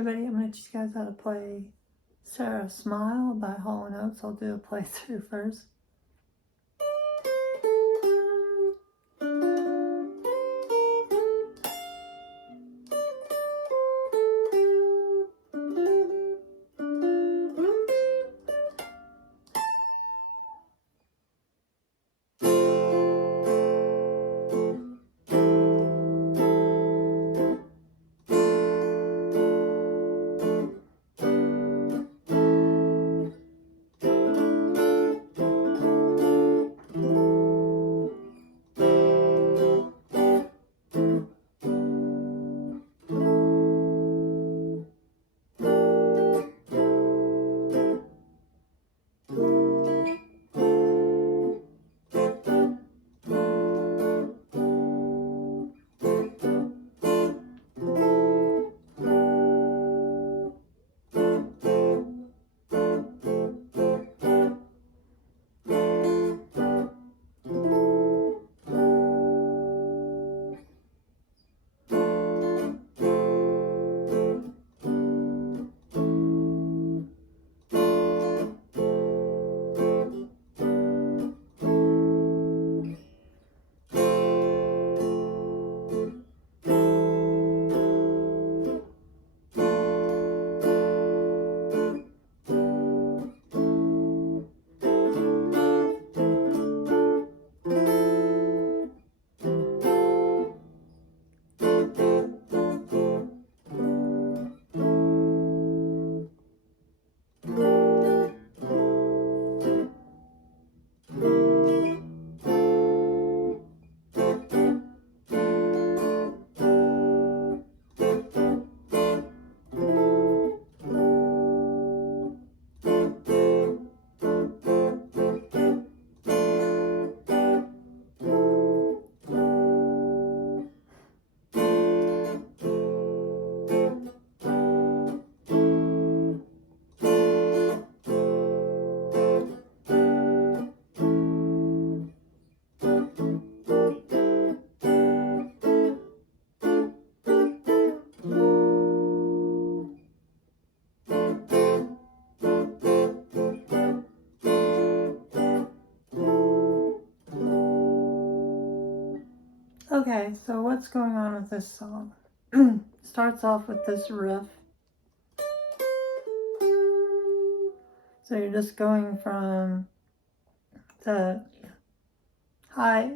everybody, I'm going to teach you guys how to play Sara Smile by Hall & Oates. I'll do a playthrough first. Okay, so what's going on with this song? Starts off with this riff. So you're just going from the high,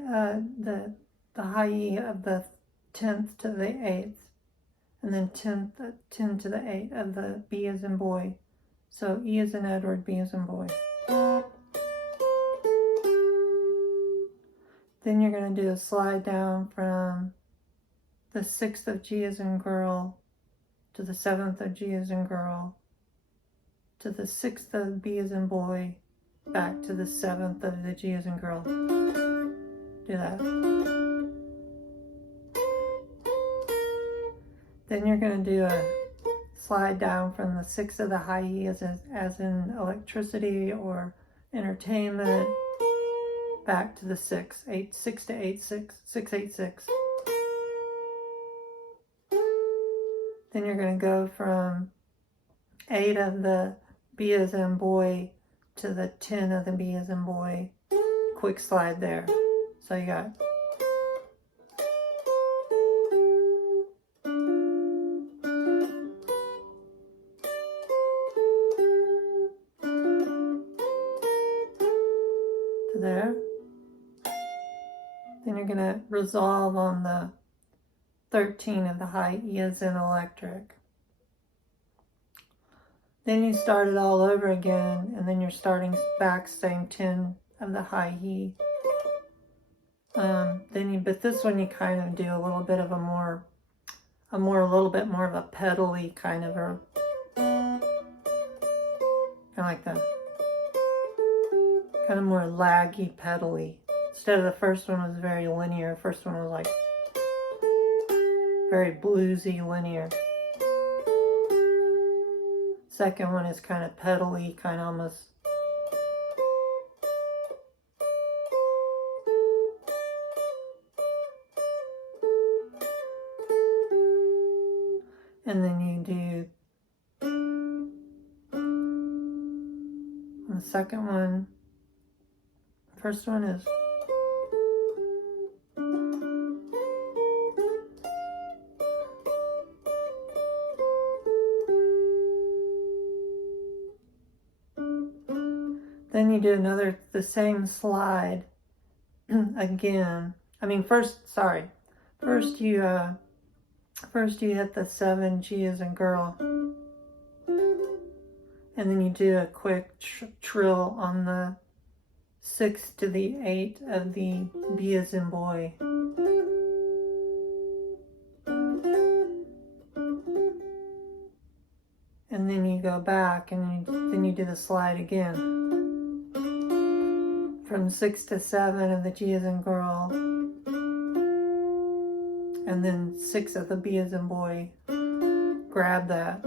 the high E of the 10th to the 8th, and then 10 to the 8th of the B as in boy. So E as in Edward, B as in boy. Then you're going to do a slide down from the 6th of G as in girl to the 7th of G as in girl to the 6th of B as in boy back to the 7th of the G as in girl. Do that. Then you're going to do a slide down from the 6th of the high E as in electricity or entertainment back to the 6 to 8 6 6 8 6. Then you're going to go from 8 of the B as in boy to the 10 of the B as in boy. Quick slide there. So you got to there. Then you're going to resolve on the 13 of the high E as in electric. Then you start it all over again, and then you're starting back same 10 of the high E. But this one you kind of do a little bit of a little bit more of a pedally kind of like that. Kind of more laggy, pedally. Instead of the first one was very linear. First one was like very bluesy, linear. Second one is kind of pedally, kind of almost and then you do And the second one, first one is then you do the same slide again. I mean, first you hit the 7, G as in girl, and then you do a quick trill on the 6 to the 8 of the B as in boy. And then you go back and then you do the slide again. From 6 to 7 of the G as in girl, and then 6 of the B as in boy. Grab that,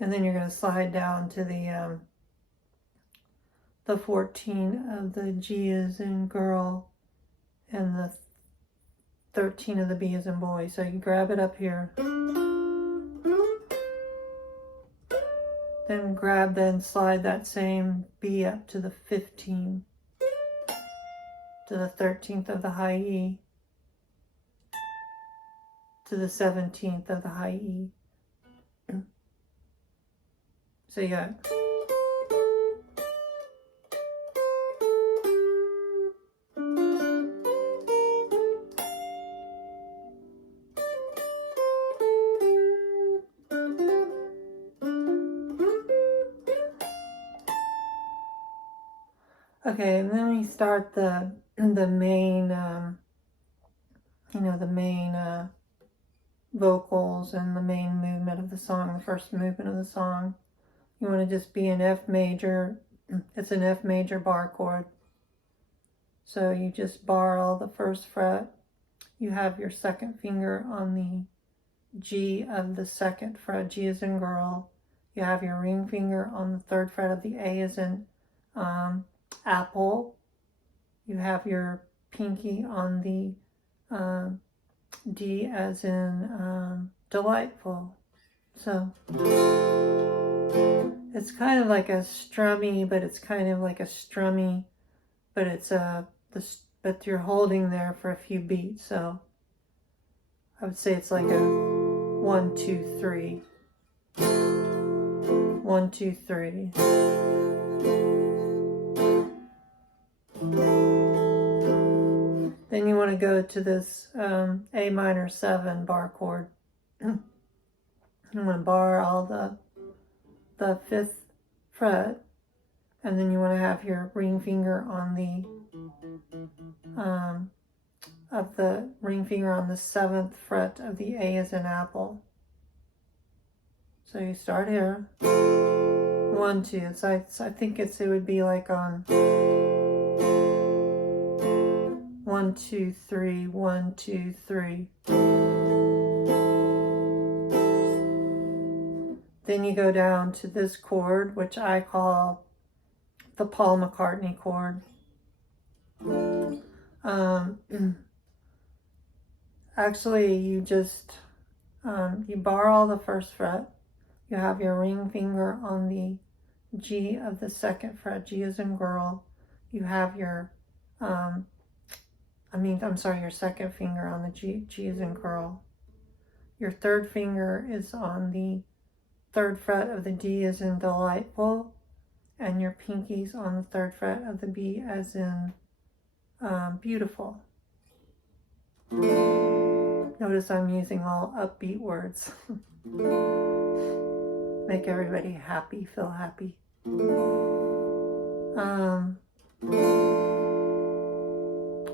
and then you're going to slide down to the 14 of the G as in girl, and the 13 of the B as in boy. So you grab it up here. Then grab and slide that same B up to the 15, to the 13th of the high E, to the 17th of the high E. So you got okay, and then we start the main, the main vocals and the main movement of the song, the first movement of the song. You want to just be an F major. It's an F major bar chord. So you just bar all the first fret. You have your second finger on the G of the second fret, G as in girl. You have your ring finger on the third fret of the A as in apple. You have your pinky on the D as in delightful. So it's kind of like a strummy, but it's kind of like a strummy, but it's but you're holding there for a few beats. So I would say it's like a 1, 2, 3, 1, 2, 3. Then you want to go to this A minor 7 bar chord. You want to bar all the 5th fret, and then you want to have your ring finger on the ring finger on the 7th fret of the A as in apple. So you start here, 1, 2. I think it would be like on 1, 2, 3, 1, 2, 3. Then you go down to this chord, which I call the Paul McCartney chord. Actually, you just, you bar all the first fret. You have your ring finger on the G of the second fret, G as in girl. You have your, your second finger on the G as in girl. Your third finger is on the third fret of the D as in delightful, and your pinky's on the third fret of the B as in beautiful. Notice I'm using all upbeat words. Make everybody happy, feel happy.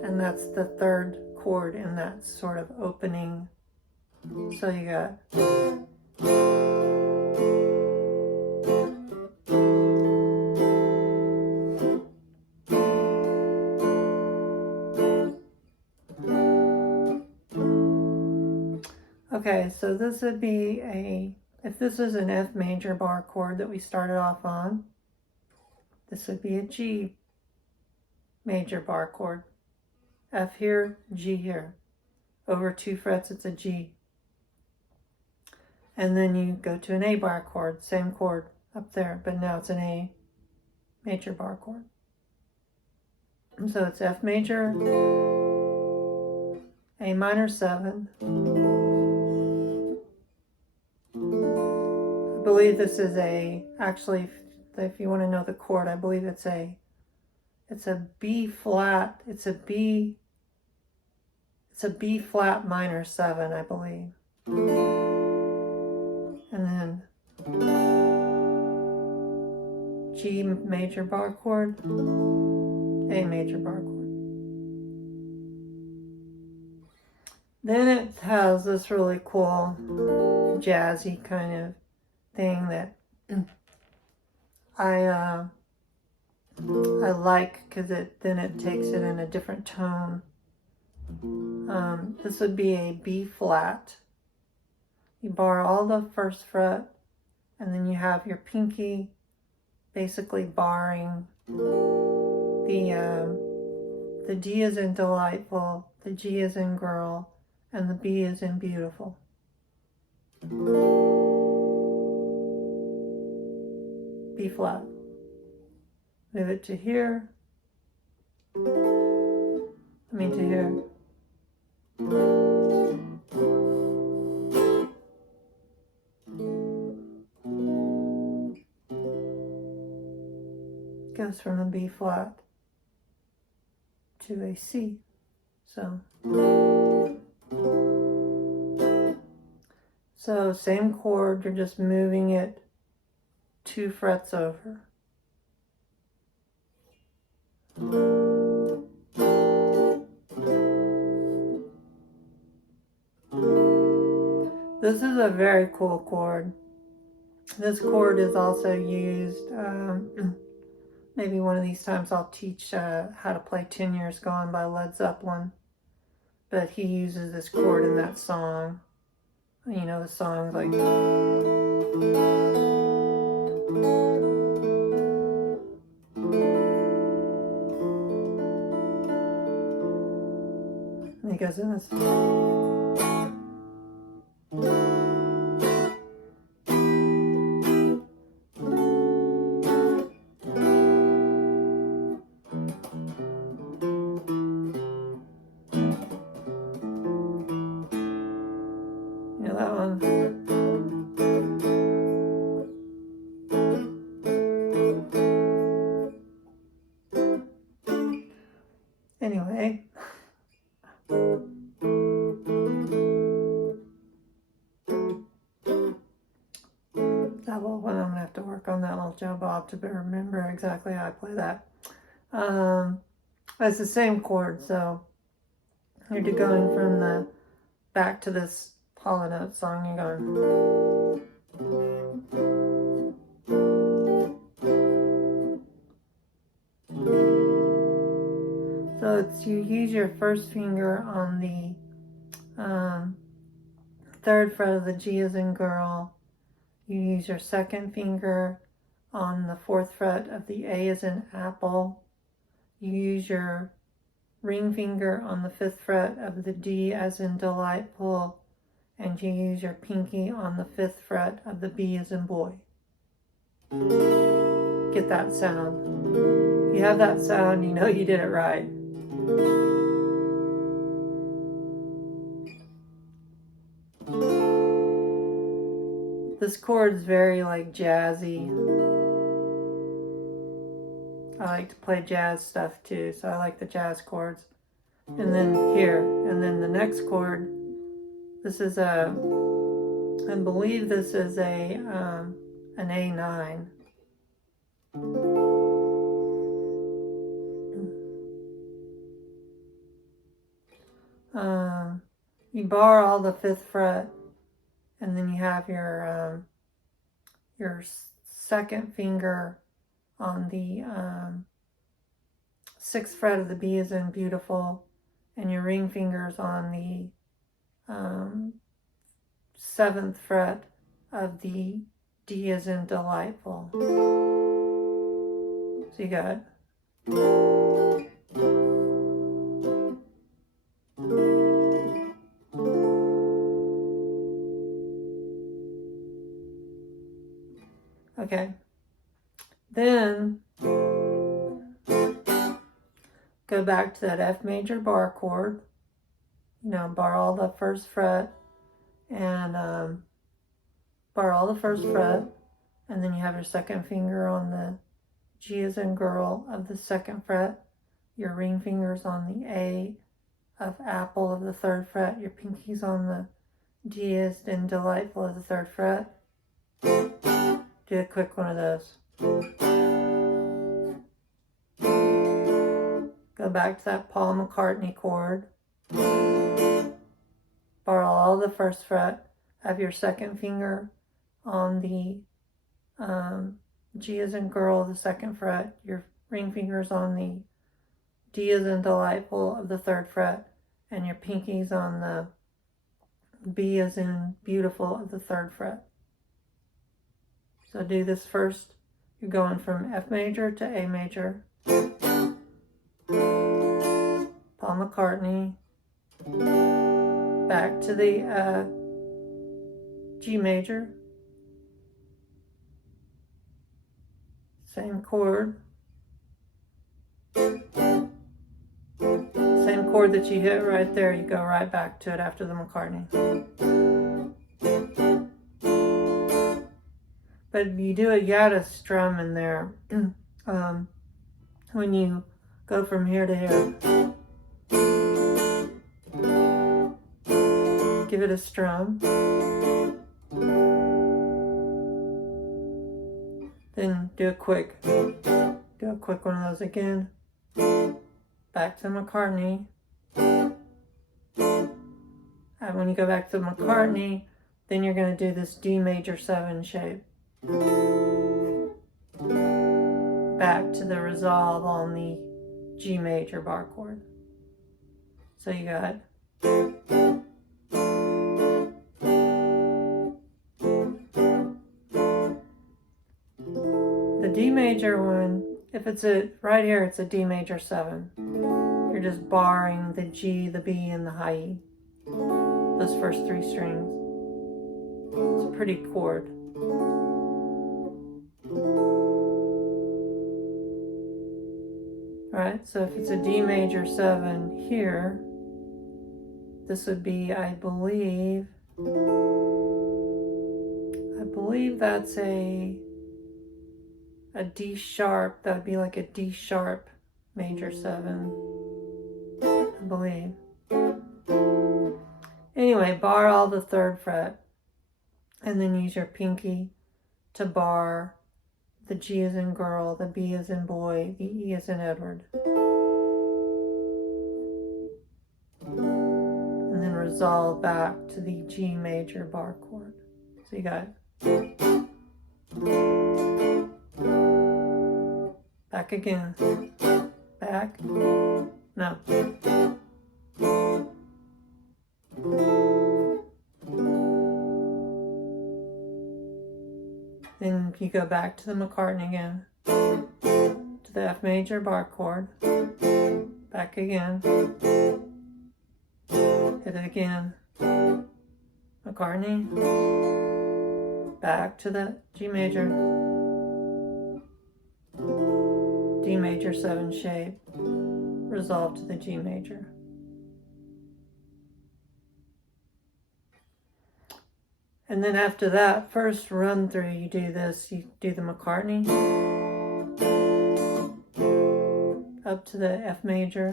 And that's the third chord in that sort of opening. So you got okay, so this would be if this is an F major bar chord that we started off on, this would be a G major bar chord. F here, G here. Over 2 frets, it's a G. And then you go to an A bar chord, same chord. up there, but now it's an A major bar chord. And so it's F major, A minor 7. I believe this is actually, if you want to know the chord, I believe it's a B flat, it's a B flat minor 7, I believe. And then G major bar chord, A major bar chord. Then it has this really cool jazzy kind of thing that I like, because then it takes it in a different tone. This would be a B flat. You bar all the first fret, and then you have your pinky basically barring the D is in delightful, the G is in girl, and the B is in beautiful. B flat. Move it to here. To here. Goes from a B flat to a C. So same chord, you're just moving it 2 frets over. This is a very cool chord. This chord is also used, maybe one of these times I'll teach how to play 10 Years Gone by Led Zeppelin. But he uses this chord in that song. You know, the song's like... And he goes in this... You know that one? Anyway. That one, I'm going to have to work on that little job. I'll have to remember exactly how I play that. It's the same chord, so you're going from the back to this Hall & Oates song, you're going... So it's, you use your first finger on the 3rd fret of the G as in girl. You use your second finger on the 4th fret of the A as in apple. You use your ring finger on the 5th fret of the D as in delightful. And you use your pinky on the 5th fret of the B as in boy. Get that sound. If you have that sound, you know you did it right. This chord is very like jazzy. I like to play jazz stuff too, so I like the jazz chords. And then here, and then the next chord, this is I believe this is an A9. You bar all the 5th fret, and then you have your second finger on the 6th fret of the B as in beautiful, and your ring fingers on the 7th fret of the D as in delightful. So you got Okay. Then go back to that F major bar chord. You know, bar all the first fret and bar all the first fret, and then you have your second finger on the G as in girl of the second fret, your ring fingers on the A of apple of the third fret, your pinkies on the D as in delightful of the third fret. Do a quick one of those. Go back to that Paul McCartney chord. Bar all the first fret, have your second finger on the G as in girl of the second fret, your ring fingers on the D as in delightful of the third fret, and your pinkies on the B as in beautiful of the third fret. So do this first. You're going from F major to A major. Paul McCartney. Back to the G major. Same chord. Same chord that you hit right there, you go right back to it after the McCartney. But you do it, you gotta strum in there. When you go from here to here. Give it a strum. Then do a quick one of those again. Back to McCartney. And when you go back to McCartney, then you're going to do this D major 7 shape. Back to the resolve on the G major bar chord. So you got the D major one. If it's right here, it's a D major 7. You're just barring the G, the B, and the high E. Those first 3 strings. It's a pretty chord. Alright, so if it's a D major 7 here, this would be, I believe that's a D sharp. That would be like a D sharp major 7, I believe. Anyway, bar all the third fret, and then use your pinky to bar the G as in girl, the B as in boy, the E as in Edward. And then resolve back to the G major bar chord. So you got back again. Back. No. Then you go back to the McCartney again. To the F major bar chord. Back again. Hit it again. McCartney. Back to the G major. D major 7 shape. Resolve to the G major. And then after that, first run through, you do this. You do the McCartney. Up to the F major.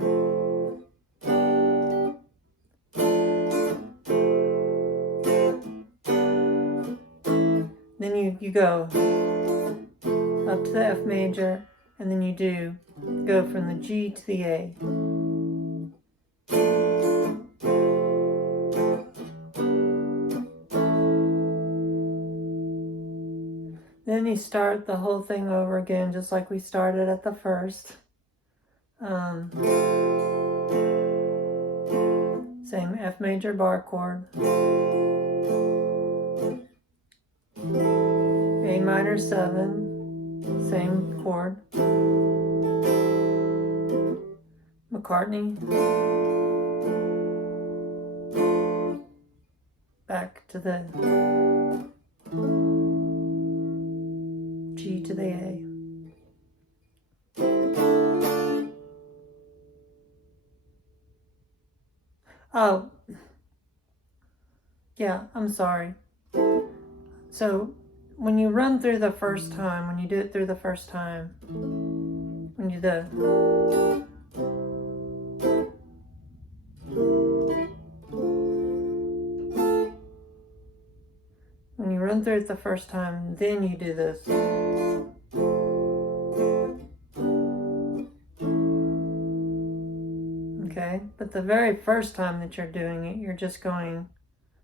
Then you go up to the F major, and then you go from the G to the A. Then you start the whole thing over again, just like we started at the first. Same F major bar chord. A minor 7, same chord. McCartney. Back to the the A. Oh, yeah, I'm sorry. So when you run through the first time, when you do it through the first time, when you do when you run through it the first time, then you do this. Okay, but the very first time that you're doing it, you're just going,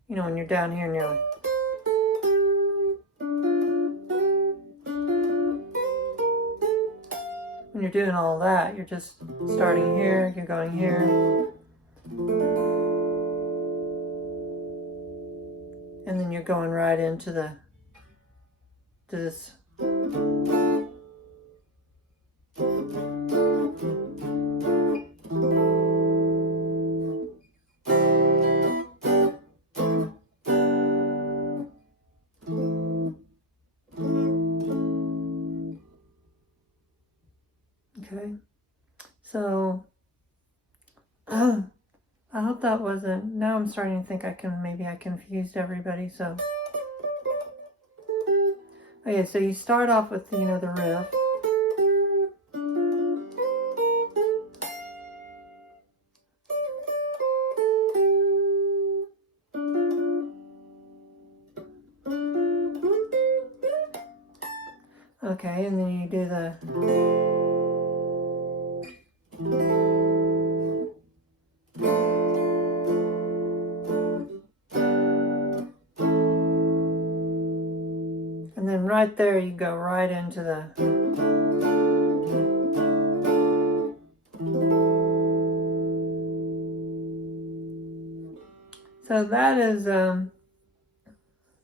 you know, when you're down here and you're like, when you're doing all that, you're just starting here, you're going here, and then you're going right into this. Okay, so I hope that wasn't, now I'm starting to think maybe I confused everybody, so. Okay, so you start off with, you know, the riff. Okay, and then you do the. And then right there you go right into the. So that is,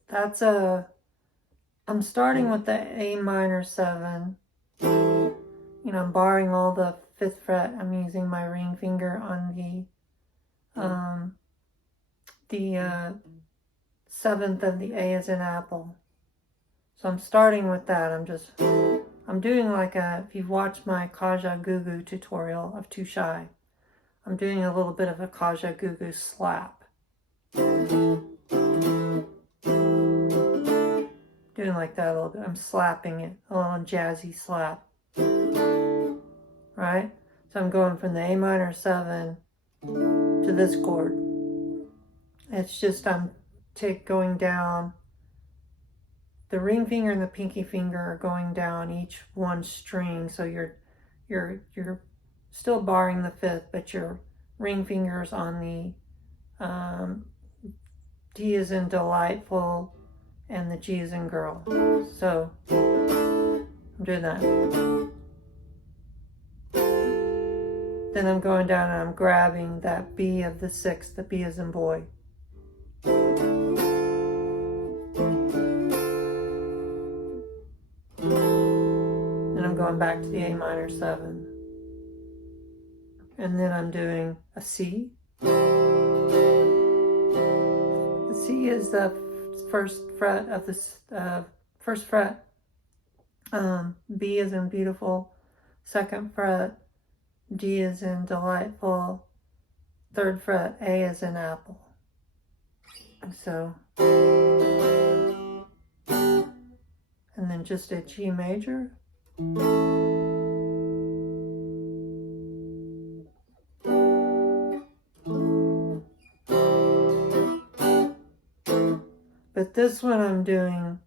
that's I'm starting with the A minor 7. You know, I'm barring all the 5th fret. I'm using my ring finger on the 7th of the A as in apple. So I'm starting with that. I'm doing like if you've watched my Kaja Gugu tutorial of Too Shy, I'm doing a little bit of a Kaja Gugu slap. Doing like that a little bit. I'm slapping it, a little jazzy slap. Right? So I'm going from the A minor 7 to this chord. It's just I'm going down. The ring finger and the pinky finger are going down each one string, so you're still barring the 5th, but your ring fingers on the D is in delightful and the G is in girl. So I'm doing that. Then I'm going down and I'm grabbing that B of the 6th, the B is in boy. And I'm going back to the A minor 7. And then I'm doing a C. The C is the first fret of this first fret. B is in beautiful. 2nd fret. D is in delightful. 3rd fret. A is in apple. So, and then just a G major. But this one I'm doing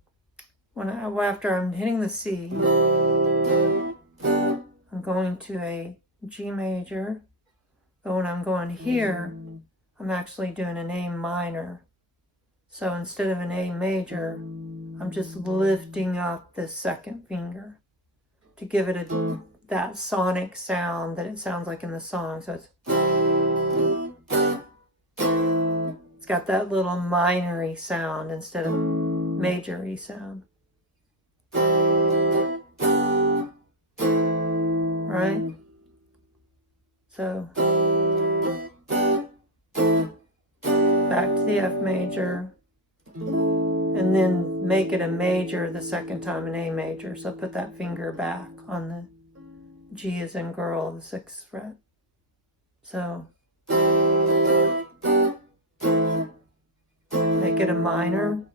after I'm hitting the C, I'm going to a G major. But when I'm going here, I'm actually doing an A minor. So instead of an A major, I'm just lifting up this 2nd finger to give it that sonic sound that it sounds like in the song. So it's got that little minor-y sound instead of major-y sound. Right? So back to the F major, and then make it a major the second time, an A major. So put that finger back on the G as in girl, the 6th fret. So make it a minor,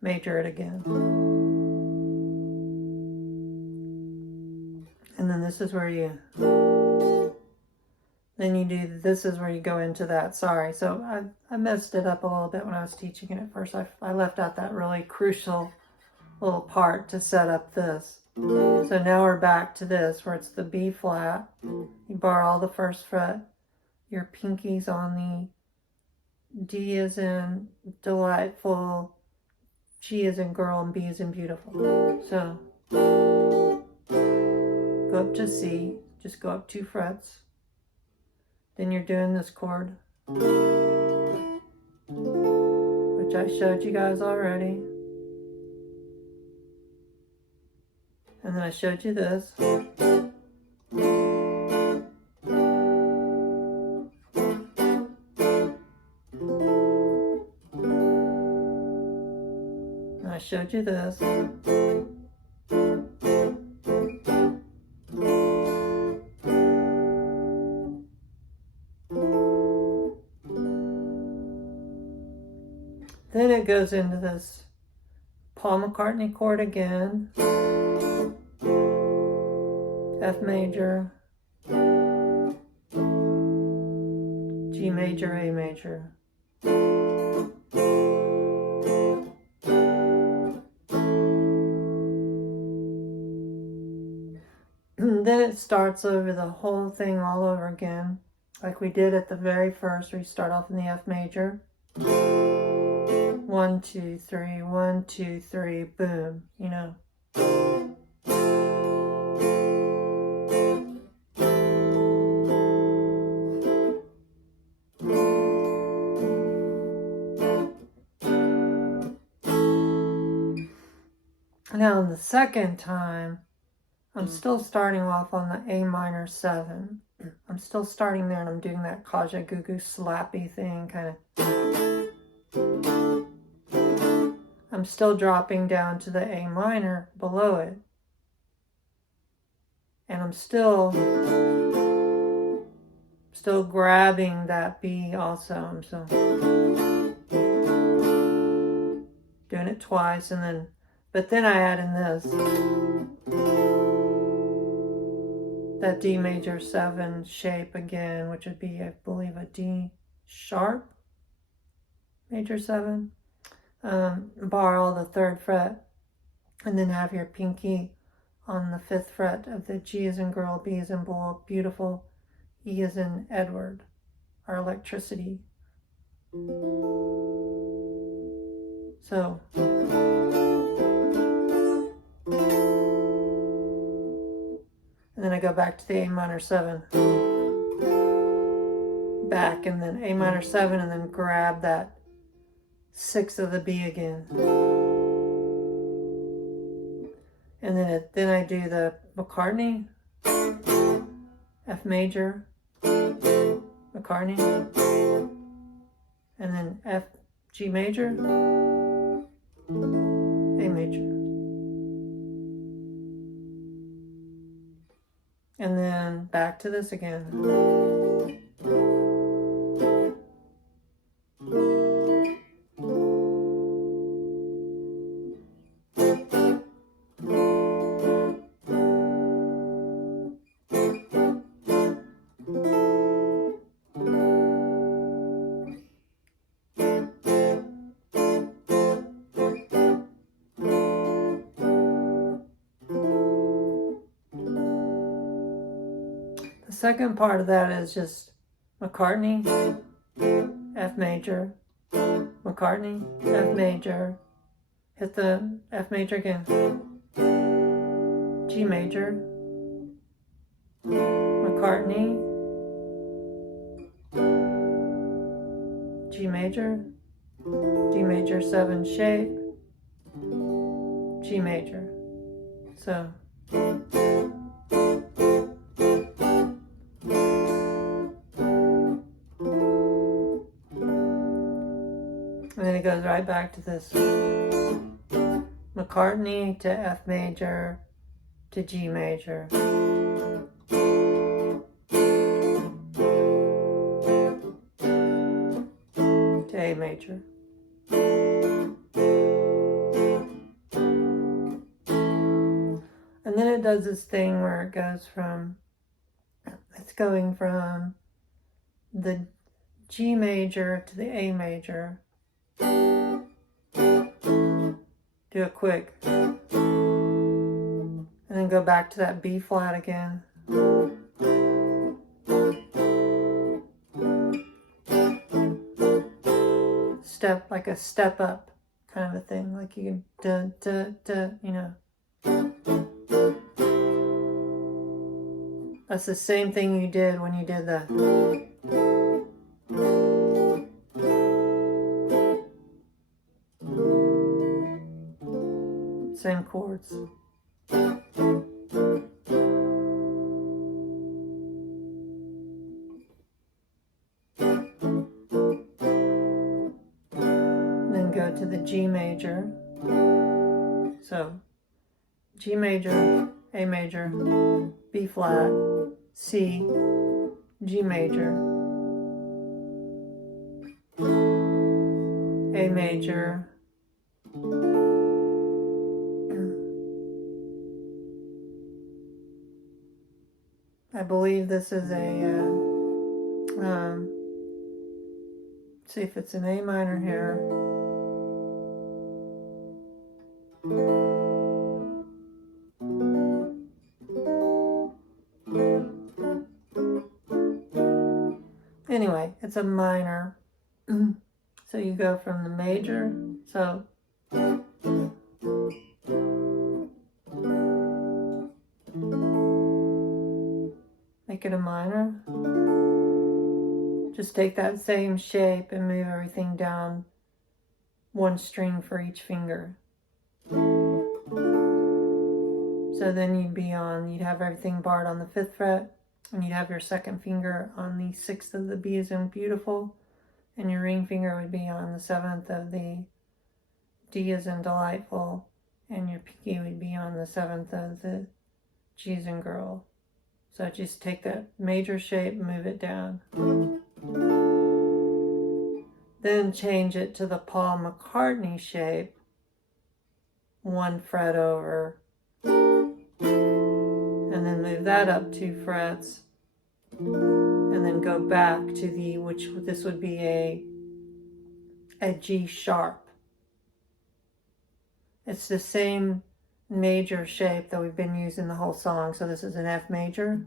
major it again. And then this is where you, then you do, this is where you go into that, sorry. So I messed it up a little bit when I was teaching it at first. I left out that really crucial little part to set up this. So now we're back to this, where it's the B flat. You bar all the 1st fret. Your pinky's on the D as in delightful, G as in girl, and B as in beautiful. So go up to C, just go up 2 frets. Then you're doing this chord, which I showed you guys already. And then I showed you this. And I showed you this. Then it goes into this Paul McCartney chord again. F major, G major, A major. Then it starts over the whole thing all over again, like we did at the very first. We start off in the F major. 1, 2, 3, 1, 2, 3, boom, you know. Now, the second time, I'm still starting off on the A minor 7. I'm still starting there, and I'm doing that Kaja Gugu slappy thing, kind of. I'm still dropping down to the A minor below it. And I'm still grabbing that B also. I'm still doing it twice, and then, but then I add in this, that D major 7 shape again, which would be, I believe, a D sharp major 7. Bar all the 3rd fret, and then have your pinky on the 5th fret of the G as in girl, B as in bull, beautiful, E as in Edward, our electricity. So and then I go back to the A minor 7, back, and then A minor 7, and then grab that 6 of the B again. And then I do the McCartney, F major, McCartney, and then F, G major, A major. And then back to this again. The second part of that is just McCartney, F major, McCartney, F major, hit the F major again, G major, McCartney, G major, D major 7 shape, G major. So and then it goes right back to this McCartney to F major to G major. To A major. And then it does this thing where it goes from, it's going from the G major to the A major. Do it quick. And then go back to that B flat again. Step, like a step up kind of a thing. Like you can you know. That's the same thing you did when you did the. Same chords. Then go to the G major. So G major, A major, B flat, C, G major, A major, I believe this is a, see if it's an A minor here. Anyway, it's a minor. So you go from the major, so make it a minor. Just take that same shape and move everything down one string for each finger. So then you'd have everything barred on the 5th fret, and you'd have your 2nd finger on the 6th of the B as in beautiful, and your ring finger would be on the 7th of the D as in delightful, and your pinky would be on the 7th of the G as in girl. So just take that major shape, move it down. Then change it to the Paul McCartney shape, 1 fret over, and then move that up 2 frets, and then go back to the, which this would be a G sharp. It's the same major shape that we've been using the whole song. So this is an F major,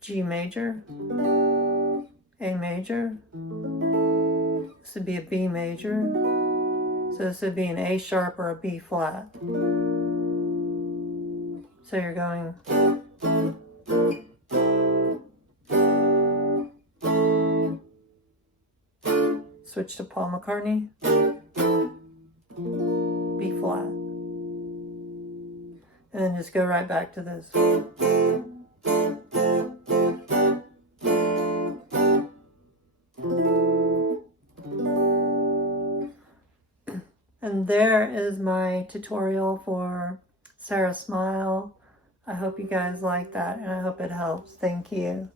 G major, A major. This would be a B major. So this would be an A sharp or a B flat. So you're going. Switch to Paul McCartney, B flat. And then just go right back to this. And there is my tutorial for Sara Smile. I hope you guys like that, and I hope it helps. Thank you.